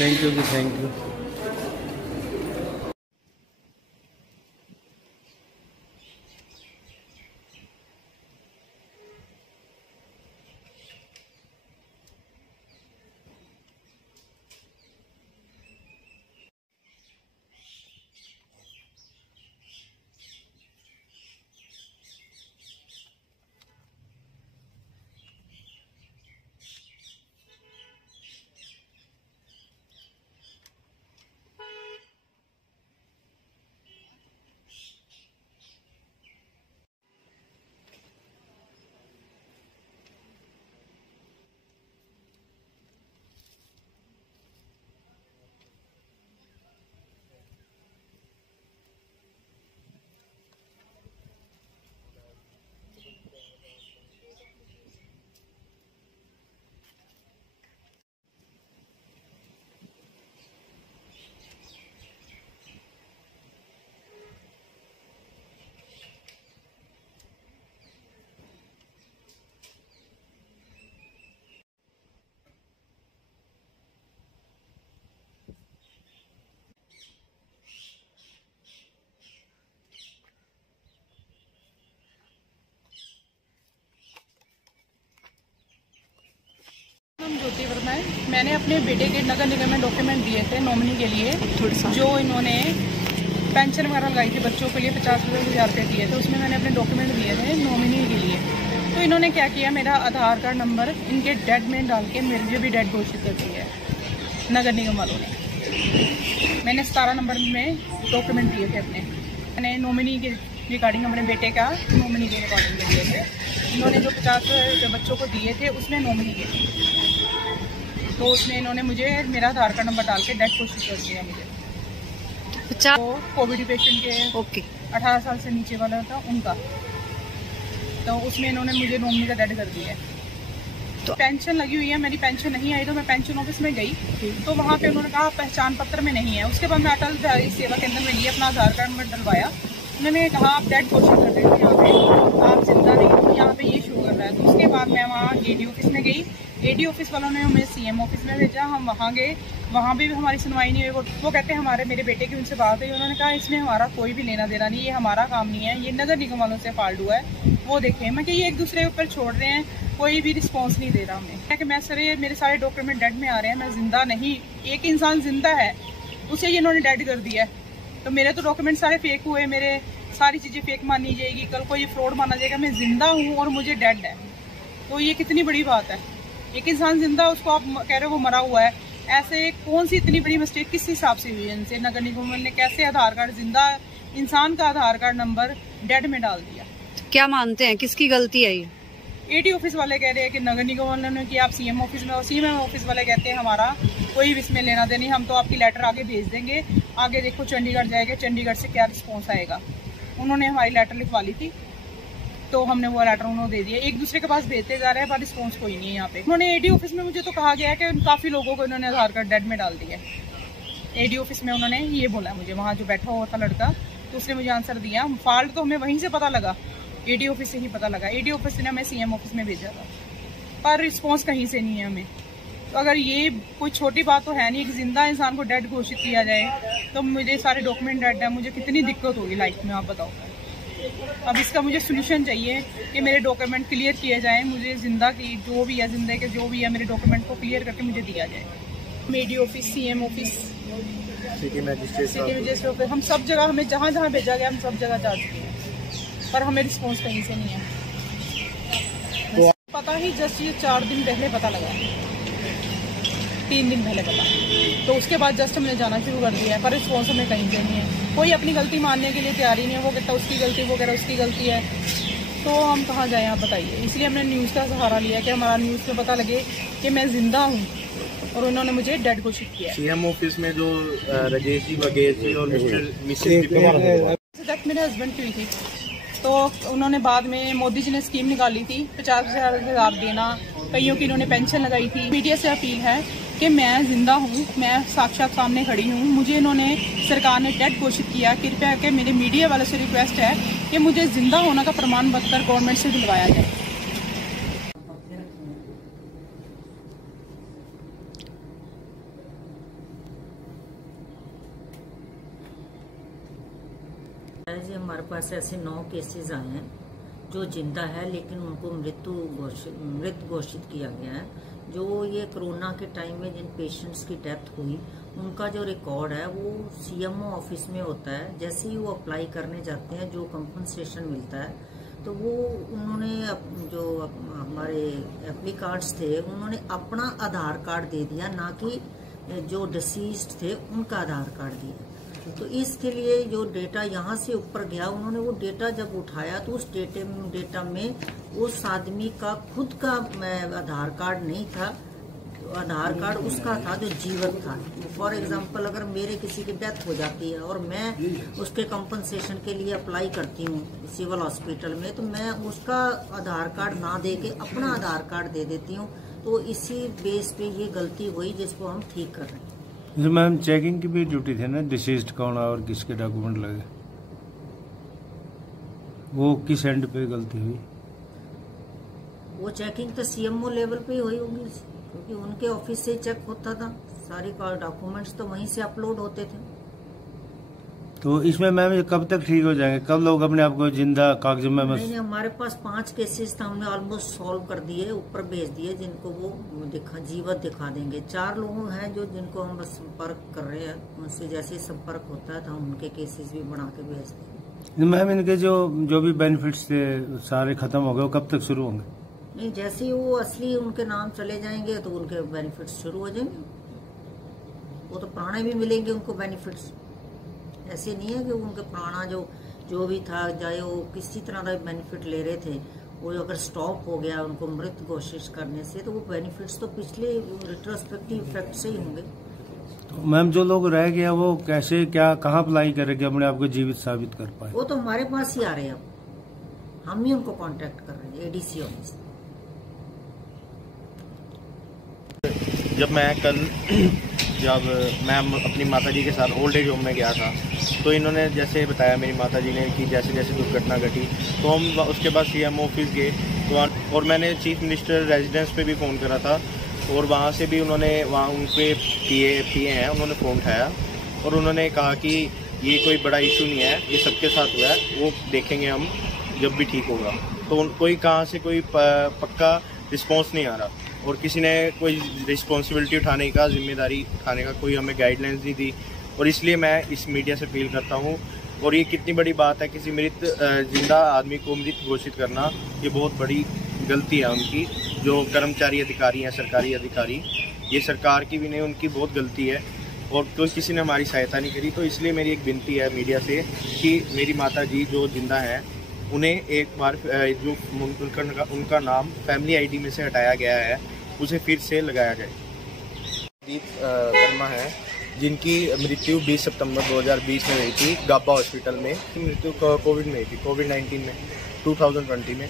Thank you जी, thank you. नाम ज्योति वर्मा है। मैंने अपने बेटे के नगर निगम में डॉक्यूमेंट दिए थे नॉमिनी के लिए, जो इन्होंने पेंशन वगैरह लगाई थी बच्चों के लिए 50,000 रुपये दिए थे, उसमें मैंने अपने डॉक्यूमेंट दिए थे नॉमिनी के लिए। तो इन्होंने क्या किया, मेरा आधार कार्ड नंबर इनके डेड में डाल के मुझे भी डेड घोषित कर दिया है नगर निगम वालों ने। मैंने 17 नंबर में डॉक्यूमेंट दिए थे अपने, मैंने नॉमिनी के रिगार्डिंग अपने बेटे का नॉमिनी के रिगार्डिंग दिए थे। इन्होंने जो 50 बच्चों को दिए थे उसमें नॉमिनी के थे, तो उसमें इन्होंने मुझे मेरा आधार कार्ड नंबर डाल के डेट कोशिश कर दिया मुझे। तो कोविड पेशेंट के 18 साल से नीचे वाला था उनका, तो उसमें इन्होंने मुझे नॉमिनी का डेट कर दिया है। तो पेंशन लगी हुई है, मेरी पेंशन नहीं आई, तो मैं पेंशन ऑफिस में गई, तो वहाँ पे उन्होंने कहा पहचान पत्र में नहीं है। उसके बाद मैं अटल बिहारी सेवा केंद्र में गई, अपना आधार कार्ड नंबर डलवाया। उन्होंने कहा आप डेट घोषित कर रहे हो, यहाँ पे आप जिंदा नहीं हो, यहाँ पे ये शो कर रहा है। तो उसके बाद मैं वहाँ AD ऑफिस में गई, AD ऑफिस वालों ने हमें CM ऑफिस में भेजा। हम वहाँ गए, वहाँ भी हमारी सुनवाई नहीं हुई। वो कहते हैं हमारे मेरे बेटे की उनसे बात हुई, उन्होंने कहा इसमें हमारा कोई भी लेना देना नहीं, ये हमारा काम नहीं है, ये नगर निगम वालों से फाल्ट हुआ है, वो देखें। मैं कि ये एक दूसरे के ऊपर छोड़ रहे हैं, कोई भी रिस्पॉन्स नहीं दे रहा हमें। कि मैं सर ये मेरे सारे डॉक्यूमेंट डेड में आ रहे हैं, मैं जिंदा नहीं, एक इंसान जिंदा है उसे ये इन्होंने डेड कर दिया है। तो मेरे तो डॉक्यूमेंट सारे फेक हुए, मेरे सारी चीज़ें फेक मानी जाएगी, कल को ये फ्रॉड माना जाएगा। मैं जिंदा हूँ और मुझे डेड है, तो ये कितनी बड़ी बात है। एक इंसान जिंदा है, उसको आप कह रहे हो वो मरा हुआ है। ऐसे कौन सी इतनी बड़ी मिस्टेक किस हिसाब से हुई है इनसे? नगर निगम ने कैसे आधार कार्ड, जिंदा इंसान का आधार कार्ड नंबर डेड में डाल दिया? क्या मानते हैं किसकी गलती है ये? AD ऑफिस वाले कह रहे हैं कि नगर निगम वालों ने किया, आप CM ऑफिस में, और CM ऑफिस वाले कहते हैं हमारा कोई इसमें लेना देना नहीं, हम तो आपकी लेटर आगे भेज देंगे, आगे देखो चंडीगढ़ जाएगा, चंडीगढ़ से क्या रिस्पॉन्स आएगा। उन्होंने हमारी लेटर लिखवा ली थी, तो हमने वो लेटर उन्होंने दे दिया। एक दूसरे के पास भेजते जा रहे हैं, पर रिस्पॉन्स कोई नहीं है यहाँ पे। उन्होंने AD ऑफिस में मुझे तो कहा गया है कि काफ़ी लोगों को इन्होंने आधार कार्ड डेड में डाल दिया है। AD ऑफिस में उन्होंने ये बोला मुझे, वहाँ जो बैठा हुआ था लड़का, तो उसने मुझे आंसर दिया। फॉल्ट तो हमें वहीं से पता लगा, AD ऑफिस से ही पता लगा। AD ऑफिस ने हमें CM ऑफिस में भेजा था, पर रिस्पॉन्स कहीं से नहीं है हमें। तो अगर ये कोई छोटी बात तो है नहीं, एक जिंदा इंसान को डेड घोषित किया जाए, तो मुझे सारे डॉक्यूमेंट डेड है, मुझे कितनी दिक्कत होगी लाइफ में, आप बताओ। अब इसका मुझे सोल्यूशन चाहिए कि मेरे डॉक्यूमेंट क्लियर किए जाएं, मुझे जिंदा की जो भी है, जिंदे के जो भी है, मेरे डॉक्यूमेंट को क्लियर करके मुझे दिया जाए। AD office, CM office, city magistrate office, हम सब जगह, हमें जहाँ जहाँ भेजा गया हम सब जगह जा चुके हैं, पर हमें रिस्पॉन्स कहीं से नहीं है। तो पता ही जस्ट ये 4 दिन पहले पता लगा, 3 दिन पहले पता, तो उसके बाद जस्ट हमने जाना शुरू कर दिया है, पर रिस्पॉन्स हमें कहीं से नहीं है। कोई अपनी गलती मानने के लिए तैयार ही नहीं है, वो कहता उसकी गलती, वो कह रहा उसकी गलती है, तो हम कहाँ जाएँ आप बताइए। इसलिए हमने न्यूज़ का सहारा लिया कि हमारा न्यूज़ में पता लगे कि मैं जिंदा हूँ, और उन्होंने मुझे डेड घोषित किया। CM ऑफिस में जो राजेश जी, वगैरह जी और मिसेज मेरे हस्बैंड की हुई थी, तो उन्होंने बाद में मोदी जी ने स्कीम निकाली थी 50,000 देना, कईयों की इन्होंने पेंशन लगाई थी। मीडिया से अपील है कि मैं जिंदा हूँ, मैं साक्षात सामने खड़ी हूँ, मुझे इन्होंने सरकार ने डेड घोषित किया। कृपया करके मेरे मीडिया वालों से रिक्वेस्ट है कि मुझे जिंदा होने का प्रमाण पत्र गवर्नमेंट से दिलवाया जाए। जी हमारे पास ऐसे 9 केसेस आए हैं जो जिंदा है, लेकिन उनको मृत घोषित किया गया है। जो ये कोरोना के टाइम में जिन पेशेंट्स की डेथ हुई उनका जो रिकॉर्ड है वो सीएमओ ऑफिस में होता है। जैसे ही वो अप्लाई करने जाते हैं, जो कंपनसेशन मिलता है, तो वो उन्होंने जो हमारे एप्लीकार्ड्स थे उन्होंने अपना आधार कार्ड दे दिया, ना कि जो डिसीज्ड थे उनका आधार कार्ड दिया। तो इसके लिए जो डेटा यहाँ से ऊपर गया, उन्होंने वो डेटा जब उठाया तो उस डेटा में उस आदमी का खुद का आधार कार्ड नहीं था, आधार कार्ड उसका था जो जीवित था। फॉर एग्जांपल अगर मेरे किसी की डेथ हो जाती है और मैं उसके कंपनसेशन के लिए अप्लाई करती हूँ सिविल हॉस्पिटल में, तो मैं उसका आधार कार्ड ना दे के अपना आधार कार्ड दे देती हूँ। तो इसी बेस पे ये गलती हुई जिसको हम ठीक कर रहे हैं। मैम चेकिंग की भी ड्यूटी थी ना, डिसीज्ड कौन है और किसके डॉक्यूमेंट लगे, वो किस एंड पे गलती हुई? वो चेकिंग तो सीएमओ लेवल पे ही हुई होगी, क्योंकि उनके ऑफिस से चेक होता था, सारे डॉक्यूमेंट्स तो वहीं से अपलोड होते थे। तो इसमें मैम ये कब तक ठीक हो जाएंगे? कब लोग अपने आप को जिंदा कागज में नहीं, हमारे पास 5 केसेस था, हमने ऑलमोस्ट सॉल्व कर दिए, ऊपर भेज दिए, जिनको वो जीवित दिखा देंगे। 4 लोग हैं जो जिनको हम बस संपर्क कर रहे हैं, उनसे जैसे संपर्क होता है तो हम उनके केसेस भी बना के भेज देंगे। मैम इनके जो भी बेनिफिट्स थे सारे खत्म हो गए, वो कब तक शुरू होंगे? नहीं, जैसे ही वो असली उनके नाम चले जाएंगे तो उनके बेनिफिट्स शुरू हो जाएंगे। वो तो पुराने भी मिलेंगे उनको बेनिफिट्स, ऐसे नहीं है कि उनके पुराना जो भी था, चाहे वो किसी तरह का बेनिफिट ले रहे थे, वो अगर स्टॉप हो गया उनको मृत घोषित करने से, तो वो बेनिफिट्स तो पिछले रिट्रोस्पेक्टिव इफेक्ट से ही होंगे। तो मैम जो लोग रह गया वो कैसे क्या कहाँ अप्लाई करेंगे अपने आप को जीवित साबित कर पाए? वो तो हमारे पास ही आ रहे हैं, अब हम ही उनको कांटेक्ट कर रहे हैं एडीसी ऑफिस। जब मैं अपनी माताजी के साथ ओल्ड एज होम में गया था, तो इन्होंने जैसे बताया मेरी माताजी ने कि जैसे जैसे दुर्घटना घटी, तो हम उसके बाद सीएमओ ऑफिस गए, तो और मैंने चीफ मिनिस्टर रेजिडेंस पे भी फ़ोन करा था, और वहाँ से भी उन्होंने वहाँ उनके पीए हैं, उन्होंने फ़ोन उठाया और उन्होंने कहा कि ये कोई बड़ा इशू नहीं है, ये सबके साथ हुआ है, वो देखेंगे हम जब भी ठीक होगा। तो कोई कहाँ से कोई पक्का रिस्पॉन्स नहीं आ रहा, और किसी ने कोई रिस्पॉन्सिबिलिटी उठाने का, जिम्मेदारी उठाने का कोई हमें गाइडलाइंस नहीं दी। और इसलिए मैं इस मीडिया से अपील करता हूँ, और ये कितनी बड़ी बात है, किसी मृत जिंदा आदमी को मृत घोषित करना, ये बहुत बड़ी गलती है उनकी, जो कर्मचारी अधिकारी हैं, सरकारी अधिकारी, ये सरकार की भी नहीं, उनकी बहुत गलती है, और कोई किसी ने हमारी सहायता नहीं करी। तो इसलिए मेरी एक विनती है मीडिया से कि मेरी माता जी जो जिंदा हैं, उन्हें एक बार जो उनका नाम फैमिली आईडी में से हटाया गया है, उसे फिर से लगाया जाए। दीप वर्मा है, जिनकी मृत्यु 20 सितंबर 2020 में हुई थी गाबा हॉस्पिटल में। मृत्यु कोविड में हुई थी, कोविड-19 में 2020 में।